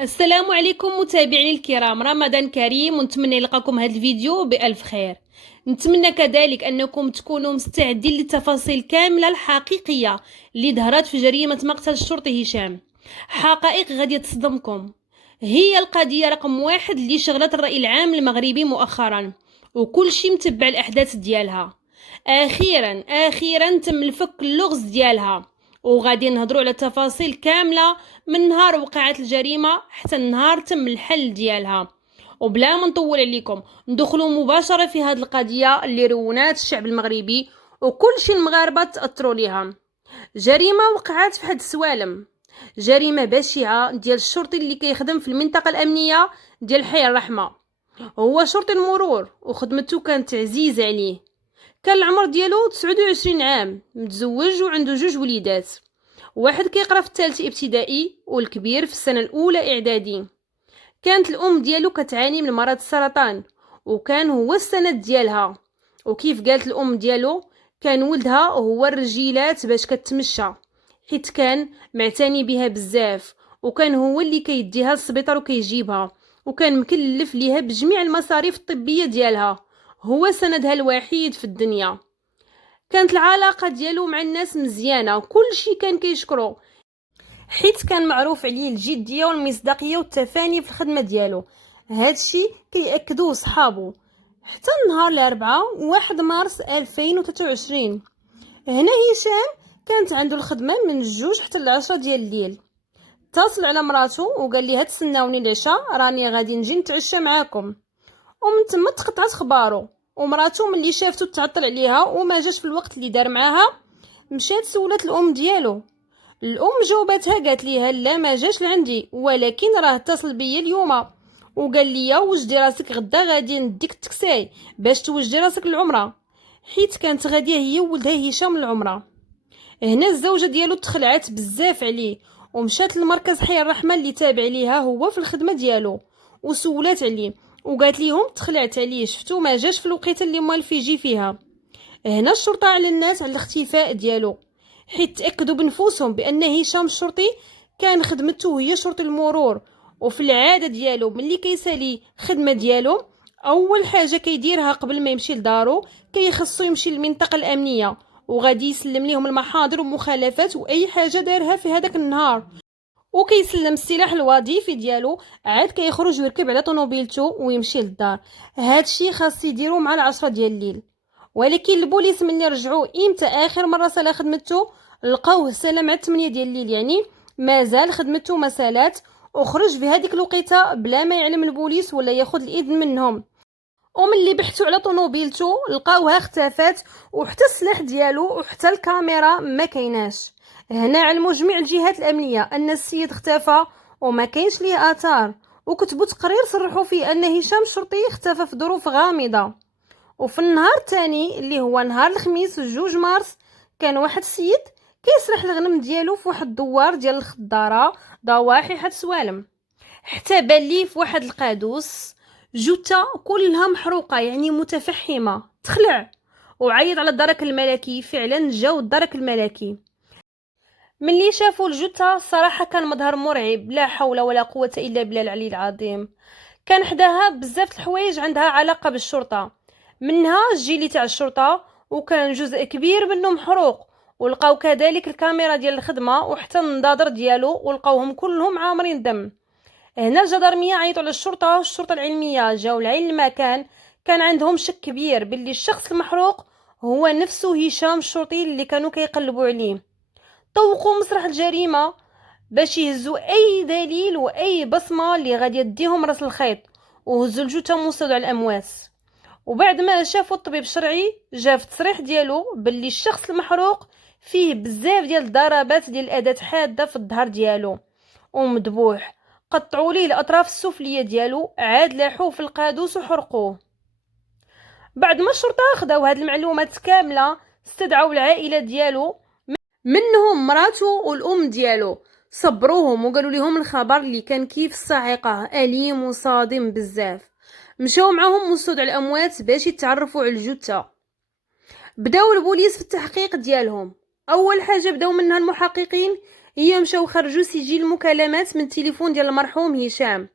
السلام عليكم متابعيني الكرام، رمضان كريم ونتمنى يلقاكم هذا الفيديو بألف خير. نتمنى كذلك أنكم تكونوا مستعدين للتفاصيل كاملة الحقيقية اللي ظهرت في جريمة مقتل الشرطي هشام. حقائق غادية تصدمكم. هي القضية رقم واحد اللي شغلت الرأي العام المغربي مؤخرا، وكل شي متبع الأحداث ديالها. أخيرا تم الفك اللغز ديالها، وغادي نهضروا على تفاصيل كاملة من نهار وقعت الجريمة حتى النهار تم الحل ديالها. وبلا ما نطول عليكم ندخلوا مباشرة في هذه القضية اللي رونات الشعب المغربي وكل شي المغاربة تأثروا ليها. جريمة وقعت في حد السوالم، جريمة بشعة ديال الشرطي اللي كيخدم في المنطقة الأمنية ديال حي الرحمة. هو شرطي المرور وخدمته كانت عزيزة عليه. كان العمر ديالو 29 عام، متزوج وعنده 2 وليدات، واحد كيقرا في الثالث ابتدائي والكبير في السنه الاولى اعدادي. كانت الام ديالو كتعاني من مرض السرطان وكان هو السند ديالها، وكيف قالت الام ديالو كان ولدها هو الرجيلات باش كتمشى، حيت كان معتني بها بزاف، وكان هو اللي كيديها للسبيطار وكيجيبها، وكان مكلف ليها بجميع المصاريف الطبيه ديالها، هو سندها الوحيد في الدنيا. كانت العلاقه ديالو مع الناس مزيانه وكل شيء كان كيشكرو، حيت كان معروف عليه الجديه والمصداقيه والتفاني في الخدمه ديالو. هادشي كيأكدوه صحابو حتى نهار الاربعاء 1 مارس 2023. هنا هشام كانت عنده الخدمه من 2 حتى 10 ديال الليل. اتصل على مراته وقال ليها تسناوني العشاء، راني غادي نجي نتعشى معاكم. ومن تما تقطعت خبارو، ومراته ملي شافتو تعطل عليها وما جاش في الوقت اللي دار معاها، مشات سولات الام ديالو. الام جاوبتها قالت ليها لا ما جاش لعندي، ولكن راه اتصل بيا اليوم وقال لي وجدي راسك غدا غادي نديك التكساي باش توجدي راسك للعمره، حيت كانت غاديه هي وولدها هشام للعمره. هنا الزوجه ديالو تخلعت بزاف عليه ومشات للمركز حي الرحمه اللي تابع ليها هو في الخدمه ديالو، وسولات عليه وقالت ليهم تخلعت عليه، شفتو ما جاش في الوقيته اللي موالف يجي فيها. هنا الشرطه اعلنات على الاختفاء ديالو، حيت تاكدوا بنفوسهم بان هشام الشرطي كان خدمته هي شرطي المرور، وفي العاده ديالو ملي كيسالي خدمه ديالو اول حاجه كيديرها قبل ما يمشي لدارو كيخصو يمشي للمنطقه الامنيه وغادي يسلم ليهم المحاضر والمخالفات واي حاجه دارها في هذاك النهار، وكيسلم السلاح الوظيفي ديالو، عاد كيخرج ويركب على طوموبيلته ويمشي للدار. هادشي خاص يديرو مع 10 ديال الليل. ولكن البوليس ملي رجعوا امتى اخر مره سالا خدمته لقاوه سالا مع 8 ديال الليل، يعني مازال خدمته ما سالات، وخرج في هذيك الوقيته بلا ما يعلم البوليس ولا ياخذ الاذن منهم. وملي بحثوا على طوموبيلته لقاوها اختفت، وحتى السلاح ديالو وحتى الكاميرا ما كايناش. هنا علموا جميع الجهات الامنيه ان السيد اختفى وما كاينش ليه اثار، وكتبوا تقرير صرحوا فيه ان هشام الشرطي اختفى في ظروف غامضه. وفي النهار الثاني اللي هو نهار الخميس 2 مارس كان واحد السيد كيسرح الغنم ديالو في واحد الدوار ديال الخضاره ضواحي حد سوالم، حتى بان ليه في واحد القادوس جثه كلها محروقه يعني متفحمه. تخلع وعيط على الدرك الملكي، فعلا جاو الدرك الملكي. ملي شافوا الجثه صراحه كان مظهر مرعب، لا حول ولا قوه الا بالله العلي العظيم. كان حداها بزاف الحوايج عندها علاقه بالشرطه، منها الجيلي تاع الشرطه وكان جزء كبير منه محروق، ولقاو كذلك الكاميرا ديال الخدمه وحتى النضادر ديالو ولقاوهم كلهم عامرين دم. هنا الجدرميه عيطوا على الشرطه العلميه جاو لعين المكان. كان عندهم شك كبير باللي الشخص المحروق هو نفسه هشام الشرطي اللي كانوا كيقلبوا عليه. طوقوا مسرح الجريمه باش يهزوا اي دليل واي بصمه اللي غادي يديهم راس الخيط، وهزوا الجثه مستودع الاموات. وبعد ما شافوا الطبيب الشرعي جا في التصريح ديالو باللي الشخص المحروق فيه بزاف ديال الضربات ديال الاداه حاده في الظهر ديالو ومذبوح، قطعوا ليه الاطراف السفليه ديالو، عاد لاحوه في القادوس وحرقوه. بعد ما الشرطه خداو هاد المعلومات كامله استدعوا العائله ديالو، منهم مراته والام ديالو، صبروهم وقالوا لهم الخبر اللي كان كيف الصاعقه اليم وصادم بزاف. مشاو معهم مستودع الاموات باش يتعرفوا على الجثه. بداو البوليس في التحقيق ديالهم. اول حاجه بداو منها المحققين هي مشاو خرجوا سجل المكالمات من التليفون ديال المرحوم هشام،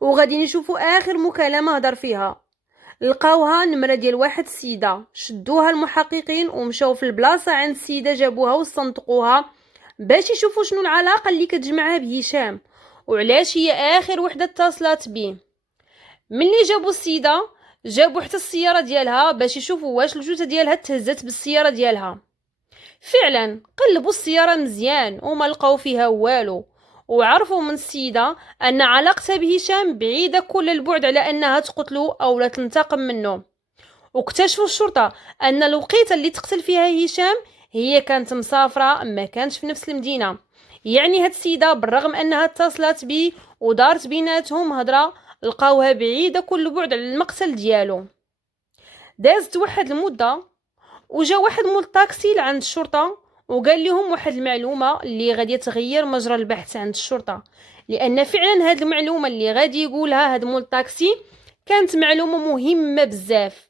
وغادي نشوفوا اخر مكالمه هضر فيها. لقاوها نمره ديال واحد السيده، شدوها المحققين ومشاو في البلاصه عند السيده، جابوها واستنطقوها باش يشوفوا شنو العلاقه اللي كتجمعها بهشام وعلاش هي اخر وحده اتصلت بيه. ملي جابوا السيده جابوا حتى السياره ديالها باش يشوفوا واش الجثه ديالها تهزت بالسياره ديالها. فعلا قلبوا السياره مزيان وما لقاو فيها والو، وعرفوا من السيده ان علاقتها بهشام بعيده كل البعد على انها تقتلو او لا تنتقم منه. واكتشفوا الشرطه ان الوقيته اللي تقتل فيها هشام هي كانت مسافره، ما كانش في نفس المدينه. يعني هاد السيده بالرغم انها اتصلت بيه ودارت بيناتهم هضره، لقاوها بعيده كل بعد على المقتل ديالو. دازت واحد المده وجا واحد مول الطاكسي لعند الشرطه وقال لهم واحد المعلومه اللي غادي تغير مجرى البحث عند الشرطه، لان فعلا هاد المعلومه اللي غادي يقولها هاد مول الطاكسي كانت معلومه مهمه بزاف.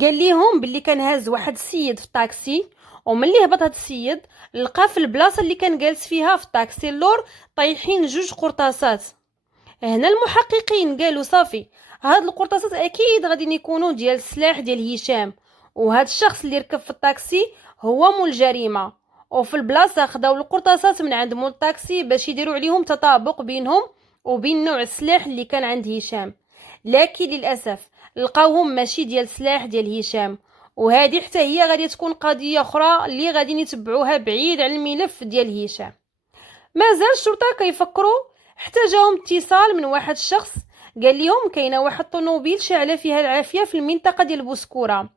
قال لهم باللي كان هاز واحد السيد في الطاكسي، وملي هبط هاد السيد لقى في البلاصه اللي كان جالس فيها في الطاكسي اللور طايحين جوج قرطاسات. هنا المحققين قالوا صافي، هاد القرطاسات اكيد غادي يكونوا ديال السلاح ديال هشام، وهاد الشخص اللي ركب في الطاكسي هو مول الجريمه. وفي البلاصه خداو القرطاسات من عند مول الطاكسي باش يديروا عليهم تطابق بينهم وبين نوع السلاح اللي كان عند هشام، لكن للاسف لقاوهم ماشي ديال السلاح ديال هشام. وهذه حتى هي غادي تكون قضيه اخرى اللي غادي نتبعوها بعيد عن الملف ديال هشام. مازال الشرطه كيفكروا حتى جاهم اتصال من واحد الشخص قال لهم كاينه واحد الطوموبيل شاعله فيها العافيه في المنطقه ديال بوسكوره.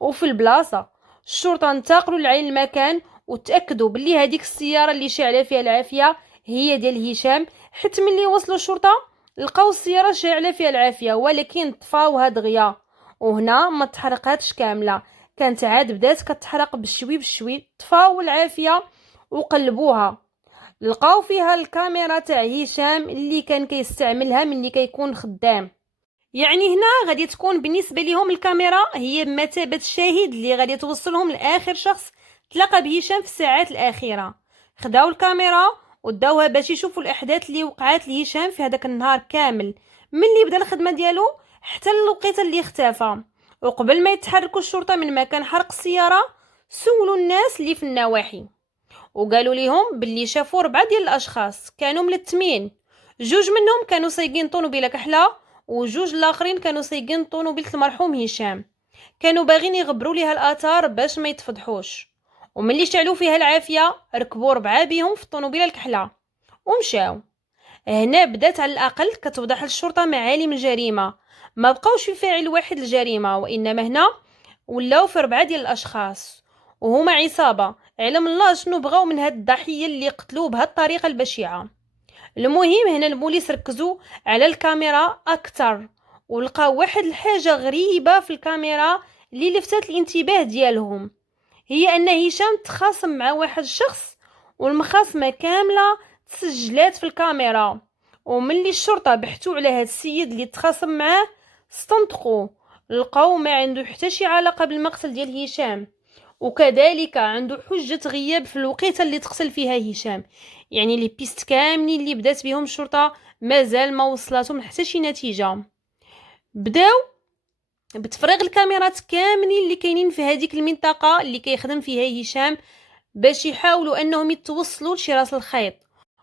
وفي البلاصه الشرطه انتقلوا لعين المكان وتاكدوا باللي هذيك السياره اللي شاعله فيها العافيه هي ديال هشام، حيت ملي وصلوا الشرطه لقاو السياره شاعله فيها العافيه ولكن طفاوها دغيا. وهنا ما تحرقاتش كامله، كانت عاد بدات كتحرق بالشوي بالشوي. طفاو العافيه وقلبوها، لقاو فيها الكاميرا تاع هشام اللي كان كيستعملها ملي كيكون خدام. يعني هنا غادي تكون بالنسبه لهم الكاميرا هي بمثابه الشاهد اللي غادي توصلهم لاخر شخص تلاقى بهشام في الساعات الاخيره. خداو الكاميرا وداوها باش يشوفوا الاحداث اللي وقعات لهشام في هذاك النهار كامل، ملي بدا الخدمه ديالو حتى الوقيته اللي اختفى. وقبل ما يتحركوا الشرطه من مكان حرق السياره سولوا الناس اللي في النواحي وقالوا لهم باللي شافوا 4 ديال الاشخاص كانوا ملتمين. 2 منهم كانوا سايقين طونوبيله كحله، و2 الاخرين كانوا سايقين طونوبيله المرحوم هشام. كانوا باغيين يغبروا ليها الاثار باش ما يتفضحوش. وملي شعلوا فيها العافيه ركبوا 4 بيهم في الطونوبيله الكحله ومشاو. هنا بدات على الاقل كتوضح للشرطه معالم الجريمه، ما بقاوش في فاعل واحد الجريمه وانما هنا ولاو في 4 ديال الاشخاص وهما عصابه. علم الله شنو بغاو من هاد الضحيه اللي قتلوه بهاد الطريقه البشعه. المهم هنا البوليس ركزوا على الكاميرا اكثر ولقاو واحد الحاجه غريبه في الكاميرا اللي لفتت الانتباه ديالهم، هي ان هشام تخاصم مع واحد الشخص والمخاصمه كامله تسجلات في الكاميرا. وملي الشرطه بحثوا على هاد السيد اللي تخاصم معاه استنطقوا، لقاو ما عنده حتى شي علاقه بالمقتل ديال هشام، وكذلك عنده حجه غياب في الوقيته اللي تقتل فيها هشام. يعني لي بيست كاملين اللي بدات بهم الشرطه مازال ما وصلتهم حتى شي نتيجه. بداو بتفريغ الكاميرات كاملين اللي كاينين في هذيك المنطقه اللي كيخدم فيها هشام باش يحاولوا انهم يتوصلوا لشي راس الخيط.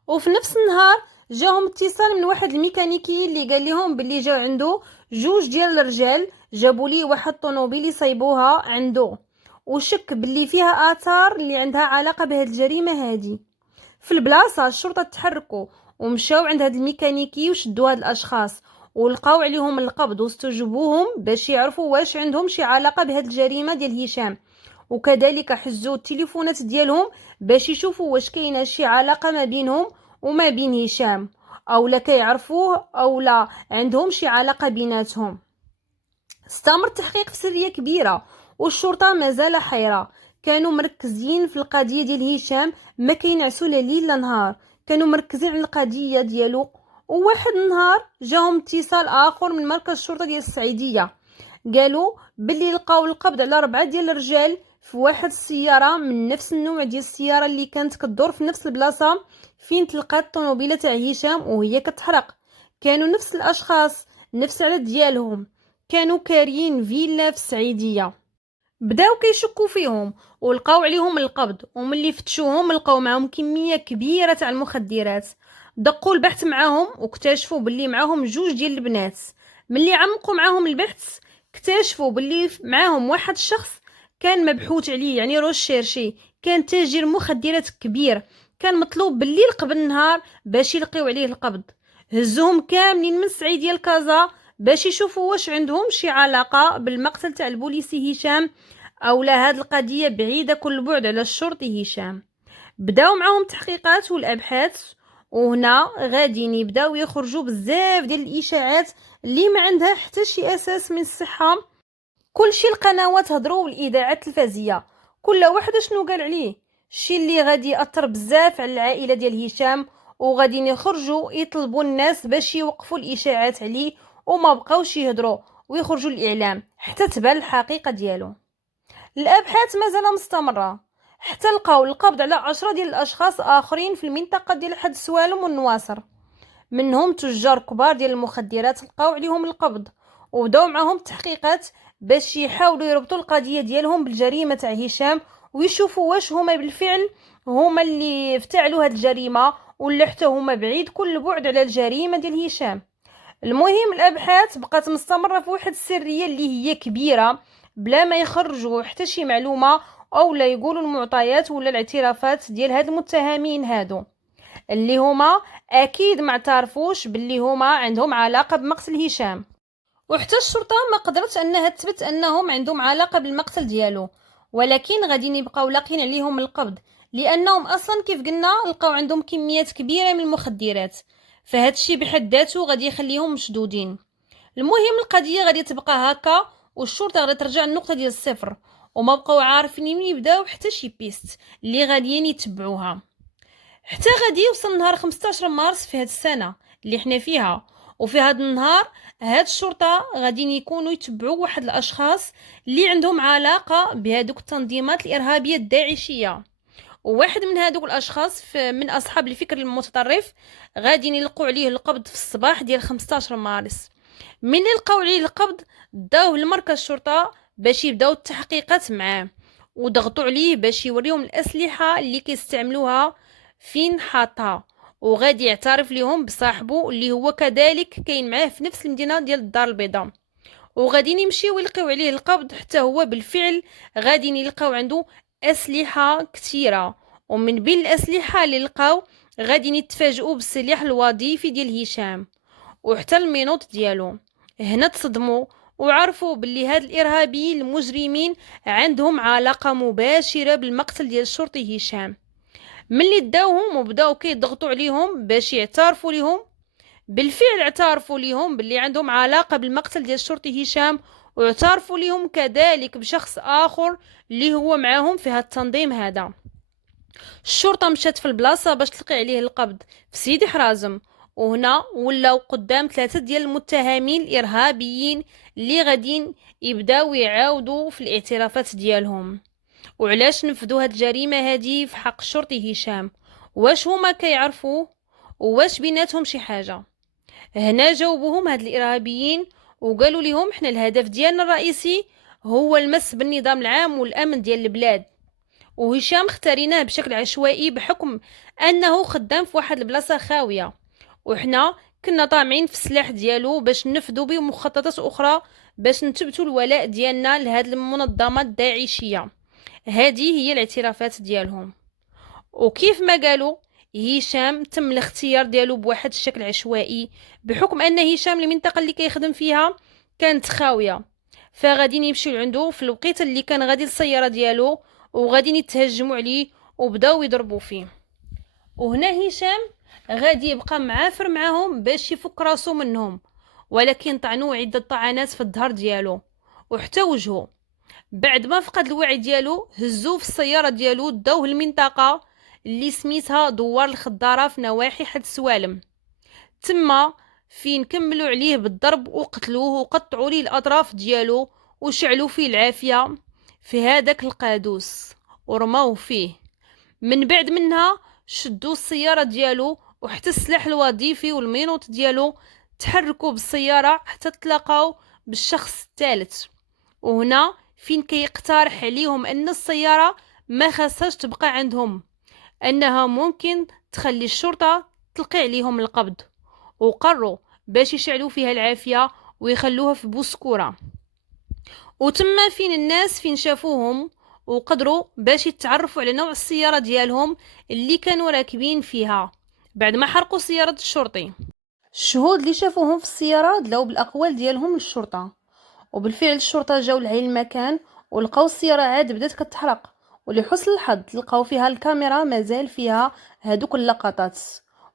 وفي نفس النهار جاهم اتصال من واحد الميكانيكي اللي قال لهم باللي جاو عنده 2 ديال الرجال جابوا ليه واحد طوموبيل يصايبوها عنده، وشك باللي فيها اثار اللي عندها علاقه بهذه الجريمه هذه. في البلاصه الشرطه تحركوا ومشاو عند هذا الميكانيكي وشدوا هاد الاشخاص ولقاو عليهم القبض واستجوبوهم باش يعرفوا واش عندهم شي علاقه بهذه الجريمه ديال هشام، وكذلك حجزوا التليفونات ديالهم باش يشوفوا واش كاينه شي علاقه ما بينهم وما بين هشام، او لا كيعرفوه او لا عندهم شي علاقه بيناتهم. استمر التحقيق في سريه كبيره والشرطه مازال حيره، كانوا مركزين في القضيه ديال هشام، ما كينعسوا لا ليل لا نهار، كانوا مركزين على القضيه ديالو. وواحد النهار جاهم اتصال اخر من مركز الشرطه ديال السعيديه، قالوا باللي لقاو القبض على 4 ديال الرجال في واحد السياره من نفس النوع ديال السياره اللي كانت كدور في نفس البلاصه فين تلقات الطوموبيله تاع هشام وهي كتحرق. كانوا نفس الاشخاص، نفس العدد ديالهم، كانوا كاريين فيلا في السعيديه. بداو كيشكوا فيهم ولقاو عليهم القبض، وملي فتشوهم لقاو معاهم كميه كبيره تاع المخدرات. دقوا البحث معاهم واكتشفوا باللي معاهم جوج ديال البنات. ملي عمقوا معاهم البحث اكتشفوا باللي معاهم واحد الشخص كان مبحوث عليه، يعني روشيرشي، كان تاجر مخدرات كبير، كان مطلوب بالليل قبل النهار باش يلقيو عليه القبض. هزوهم كاملين من السعيديه لكازا باش يشوفوا واش عندهم شي علاقه بالمقتل تاع البوليسي هشام، او لا هاد القضيه بعيده كل البعد على الشرطي هشام. بداو معاهم التحقيقات والابحاث، وهنا غادي يبداو يخرجوا بزاف ديال الاشاعات اللي ما عندها حتى شي اساس من الصحه. كل شي القنوات هضروا والاذاعات التلفزيه كل واحد شنو قال عليه، الشي اللي غادي ياثر بزاف على العائله ديال هشام، وغادي يخرجوا يطلبوا الناس باش يوقفوا الاشاعات عليه وما بقاوش يهضروا ويخرجوا الاعلام حتى تبان الحقيقه ديالو. الابحاث مازال مستمره حتى لقاو القبض على 10 ديال الاشخاص اخرين في المنطقه ديال حد سوالم والنواصر، منهم تجار كبار ديال المخدرات لقاو عليهم القبض، وبداو معاهم التحقيقات باش يحاولوا يربطوا القضيه ديالهم بالجريمه تاع هشام، ويشوفوا واش هما بالفعل هما اللي افتعلوا هاد الجريمه ولا حتى هما بعيد كل بعد على الجريمه ديال هشام. المهم الابحاث بقات مستمره في واحد السريه اللي هي كبيره بلا ما يخرجوا حتى شي معلومه او لا يقولوا المعطيات ولا الاعترافات ديال هاد المتهمين هادو اللي هما اكيد ما اعترفوش باللي هما عندهم علاقه بمقتل هشام. وحتى الشرطه ما قدرت انها تثبت انهم عندهم علاقه بالمقتل ديالو، ولكن غادي يبقاو لاقين عليهم القبض لانهم اصلا كيف قلنا لقاو عندهم كميات كبيره من المخدرات، فهاد الشيء بحد ذاته غادي يخليهم مشدودين. المهم القضيه غادي تبقى هكا، والشرطه غادي ترجع للنقطه ديال الصفر، وما بقاو عارفين منين يبداو حتى شي بيست اللي غاديين يتبعوها. حتى غادي يوصل نهار 15 مارس في هاد السنه اللي حنا فيها، وفي هاد النهار هاد الشرطه غادي يكونوا يتبعوا واحد الاشخاص اللي عندهم علاقه بهذوك التنظيمات الارهابيه الداعشيه. وواحد من هذوك الاشخاص من اصحاب الفكر المتطرف غادي يلقوا عليه القبض في الصباح ديال 15 مارس. من لقاو عليه القبض داوه لمركز الشرطه باش يبداو التحقيقات معاه، وضغطوا عليه باش يوريهم الاسلحه اللي كيستعملوها فين حاطها، وغادي يعترف لهم بصاحبه اللي هو كذلك كاين معاه في نفس المدينه ديال الدار البيضاء. وغادي يمشيو ويلقيو عليه القبض حتى هو بالفعل غادي يلقاو عنده اسلحه كثيره، ومن بين الاسلحه اللي لقاو غادي يتفاجئوا بالسلاح الوظيفي ديال هشام وحتى المينوط ديالو. هنا تصدموا وعرفوا باللي هاد الارهابيين المجرمين عندهم علاقه مباشره بالمقتل ديال الشرطي هشام. ملي داوهم وبداو كيضغطوا عليهم باش يعترفوا لهم، بالفعل اعترفوا لهم باللي عندهم علاقه بالمقتل ديال الشرطي هشام، واعترفوا لهم كذلك بشخص اخر اللي هو معاهم في هذا التنظيم هذا. الشرطه مشات في البلاصه باش تلقي عليه القبض في سيدي حرازم، وهنا ولاو قدام 3 ديال المتهمين الارهابيين اللي غاديين يبداو يعاودوا في الاعترافات ديالهم وعلاش نفذوا هاد الجريمه هذه في حق الشرطي هشام، واش هما كيعرفوا واش بيناتهم شي حاجه. هنا جاوبوهم هاد الارهابيين وقالوا لهم حنا الهدف ديالنا الرئيسي هو المس بالنظام العام والامن ديال البلاد، وهشام اختاريناه بشكل عشوائي بحكم انه خدام في واحد البلاصه خاويه، وحنا كنا طامعين في السلاح ديالو باش نفذوا به مخططات اخرى باش نثبتوا الولاء ديالنا لهاد المنظمات الداعشيه. هذه هي الاعترافات ديالهم. وكيف ما قالوا هشام تم الاختيار ديالو بواحد الشكل عشوائي بحكم ان هشام المنطقه اللي كيخدم فيها كانت خاويه، فغادي يمشيو عنده في الوقيته اللي كان غادي السياره ديالو وغادي يتهجموا عليه وبداو يضربوا فيه. وهنا هشام غادي يبقى معافر معاهم باش يفك راسو منهم، ولكن طعنوه عده طعنات في الظهر ديالو وحتى وجهه. بعد ما فقد الوعي ديالو هزوه في السياره ديالو داوه المنطقه اللي سميتها دوار الخضاره في نواحي حد سوالم، تما فين كملوا عليه بالضرب وقتلوه وقطعوا ليه الاطراف ديالو وشعلوا فيه العافيه في هذاك القادوس ورماوه فيه. من بعد منها شدوا السيارة ديالو وحتى السلاح الوظيفي والمينوط ديالو، تحركوا بالسيارة حتى تلاقاو بالشخص الثالث. وهنا فين كيقترح عليهم ان السيارة ما خاصهاش تبقى عندهم، انها ممكن تخلي الشرطة تلقي عليهم القبض. وقرروا باش يشعلوا فيها العافية ويخلوها في بوسكورة. وتما فين الناس فين شافوهم وقدروا باش يتعرفوا على نوع السيارة ديالهم اللي كانوا راكبين فيها بعد ما حرقوا سيارة الشرطي. الشهود اللي شافوهم في السيارة دلاو بالأقوال ديالهم للشرطة، وبالفعل الشرطة جاو لعين المكان ولقاو السيارة عاد بدات كتحرق، ولحسن الحظ لقاو فيها الكاميرا مازال فيها هادوك اللقطات،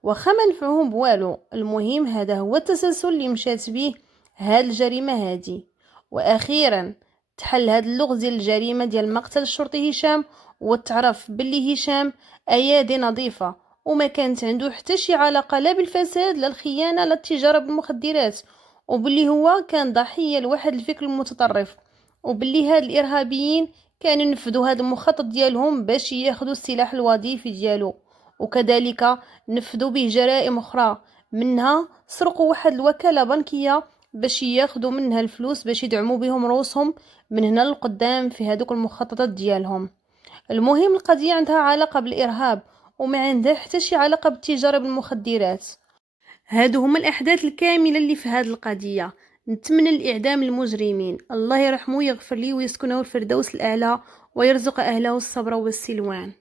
واخا ما نفعوهم بوالو. المهم هذا هو التسلسل اللي مشات به هاد الجريمة هادي. واخيرا تحل هاد اللغز ديال الجريمة ديال مقتل الشرطي هشام، وتعرف باللي هشام ايادي نظيفة وما كانت عنده حتى شي علاقة لا بالفساد لا الخيانة لا التجارة بالمخدرات، وباللي هو كان ضحية لواحد الفكر المتطرف، وباللي هاد الارهابيين كانوا ينفذوا هذا المخطط ديالهم باش ياخذوا السلاح الوظيفي ديالو، وكذلك نفذوا به جرائم اخرى، منها سرقوا واحد الوكالة بنكية باش ياخذوا منها الفلوس باش يدعموا بهم روسهم من هنا للقدام في هذوك المخططات ديالهم. المهم القضية عندها علاقة بالإرهاب وما عندها حتى شي علاقة بالتجارة بالمخدرات. هادو هما الأحداث الكاملة اللي في هذه القضية. نتمنى الإعدام المجرمين، الله يرحمه ويغفر ليه ويسكنه الفردوس الأعلى ويرزق أهله الصبر والسلوان.